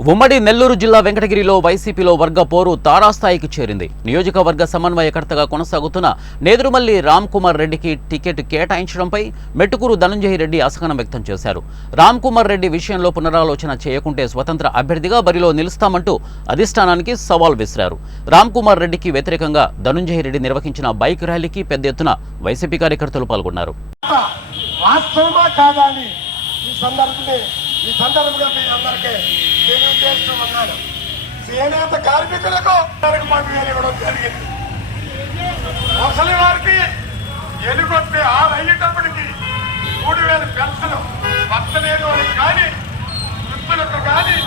ఉమ్మడి నెల్లూరు జిల్లా వెంకటగిరిలో వైసీపీలో వర్గ పోరు తారాస్థాయికి చేరింది. నియోజకవర్గ సమన్వయకర్తగా కొనసాగుతున్న నేదురుమల్లి రామ్ కుమార్ రెడ్డికి టికెట్ కేటాయించడంపై మెట్టుకూరు ధనంజయ రెడ్డి అసహనం వ్యక్తం చేశారు. రామ్ కుమార్ రెడ్డి విషయంలో పునరాలోచన చేయకుంటే స్వతంత్ర అభ్యర్థిగా బరిలో నిలుస్తామంటూ అధిష్టానానికి సవాల్ విసిరారు. రామ్ కుమార్ రెడ్డికి వ్యతిరేకంగా ధనంజయ రెడ్డి నిర్వహించిన బైక్ ర్యాలీకి పెద్ద ఎత్తున వైసీపీ కార్యకర్తలు పాల్గొన్నారు. ఈ సందర్భంగా మీ అందరికీ తెలియజేస్తున్నాను. చేనేత కార్మికులకు 10,000 ఇవ్వడం జరిగింది. ముసలి వారికి ఎలుగొట్టి 6 అయ్యేటప్పటికి 3,000 పెన్షన్ భర్త లేని వారికి కానీ వృద్ధులకు కానీ